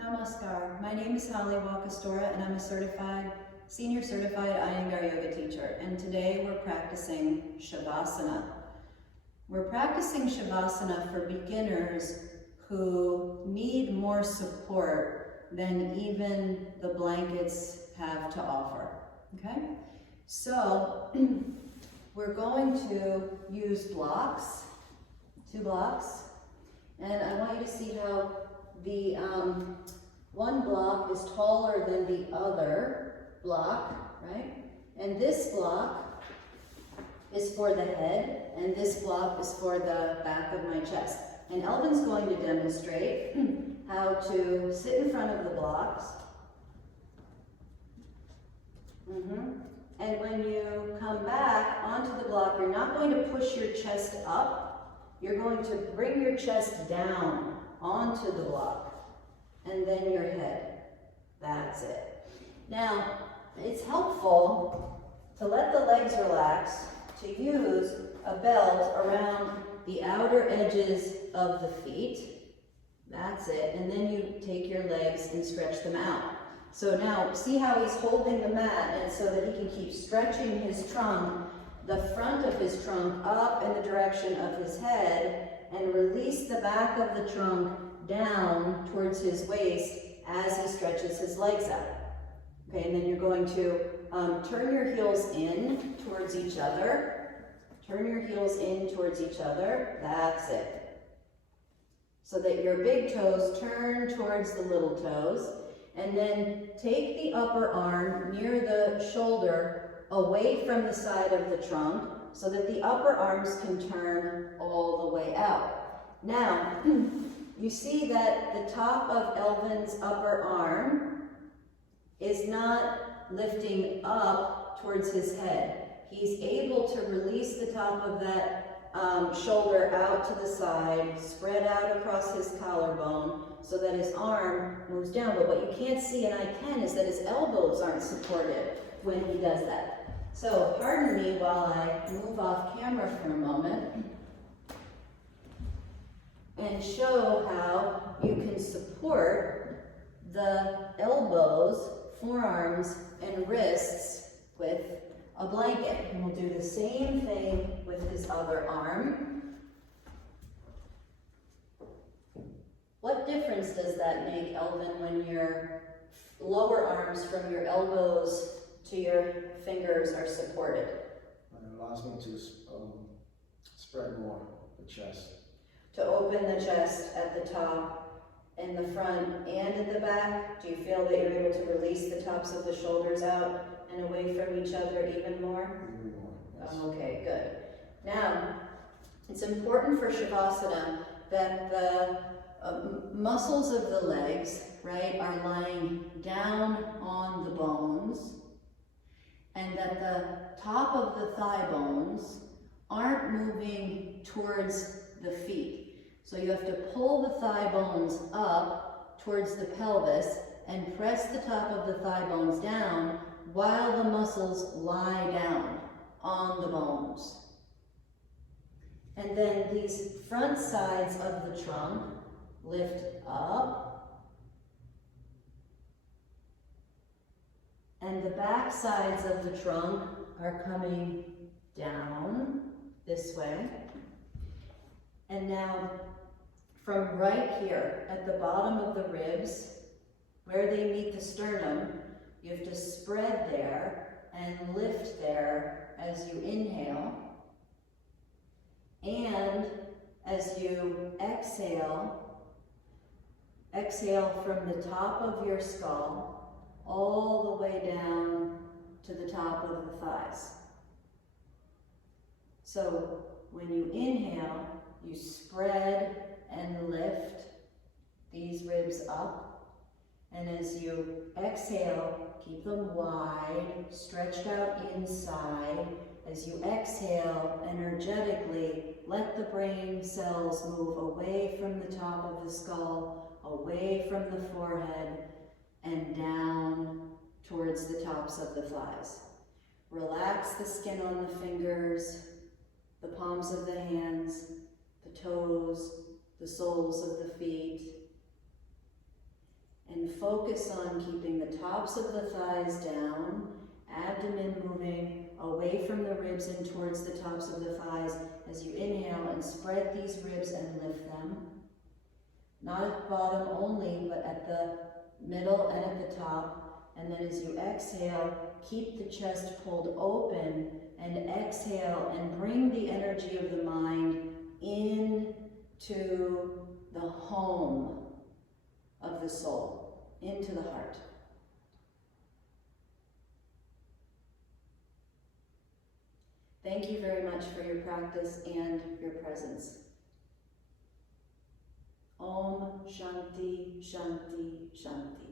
Namaskar. My name is Holly Wakastora and I'm a senior certified Iyengar yoga teacher. And today we're practicing Savasana. We're practicing Savasana for beginners who need more support than even the blankets have to offer. Okay? So we're going to use blocks, 2 blocks, and I want you to see how the one block is taller than the other block, right? And this block is for the head, and this block is for the back of my chest. And Elvin's going to demonstrate how to sit in front of the blocks. And when you come back onto the block, you're not going to push your chest up. You're going to bring your chest down onto the block, and then your head. That's it. Now, it's helpful to let the legs relax, to use a belt around the outer edges of the feet. That's it. And then you take your legs and stretch them out. So now, see how he's holding the mat, and so that he can keep stretching his trunk, the front of his trunk up in the direction of his head, and release the back of the trunk down towards his waist as he stretches his legs out. Okay, and then you're going to turn your heels in towards each other. Turn your heels in towards each other. That's it. So that your big toes turn towards the little toes. And then take the upper arm near the shoulder away from the side of the trunk so that the upper arms can turn all the way out. Now, you see that the top of Elvin's upper arm is not lifting up towards his head. He's able to release the top of that shoulder out to the side, spread out across his collarbone so that his arm moves down. But what you can't see, and I can, is that his elbows aren't supported when he does that. So pardon me while I move off camera for a moment and show how you can support the elbows, forearms, and wrists with a blanket. And we'll do the same thing with his other arm. What difference does that make, Elvin, when your lower arms from your elbows to your fingers are supported? It allows me to spread more the chest. To open the chest at the top, in the front, and at the back? Do you feel that you're able to release the tops of the shoulders out and away from each other even more? Even more, yes. Okay, good. Now, it's important for Savasana that the muscles of the legs, right, are lying down on the bones, and that the top of the thigh bones aren't moving towards the feet. So you have to pull the thigh bones up towards the pelvis and press the top of the thigh bones down while the muscles lie down on the bones. And then these front sides of the trunk lift up, and the back sides of the trunk are coming down this way. And now, from right here at the bottom of the ribs, where they meet the sternum, you have to spread there and lift there as you inhale. And as you exhale from the top of your skull all the way down to the top of the thighs. So when you inhale, you spread and lift these ribs up. And as you exhale, keep them wide, stretched out inside. As you exhale energetically, let the brain cells move away from the top of the skull, away from the forehead, and down towards the tops of the thighs. Relax the skin on the fingers, the palms of the hands, the toes, the soles of the feet. And focus on keeping the tops of the thighs down, abdomen moving away from the ribs and towards the tops of the thighs as you inhale and spread these ribs and lift them. Not at the bottom only, but at the middle and at the top. And then as you exhale, keep the chest pulled open and exhale and bring the energy of the mind into the home of the soul, into the heart. Thank you very much for your practice and your presence. Om Shanti, Shanti, Shanti.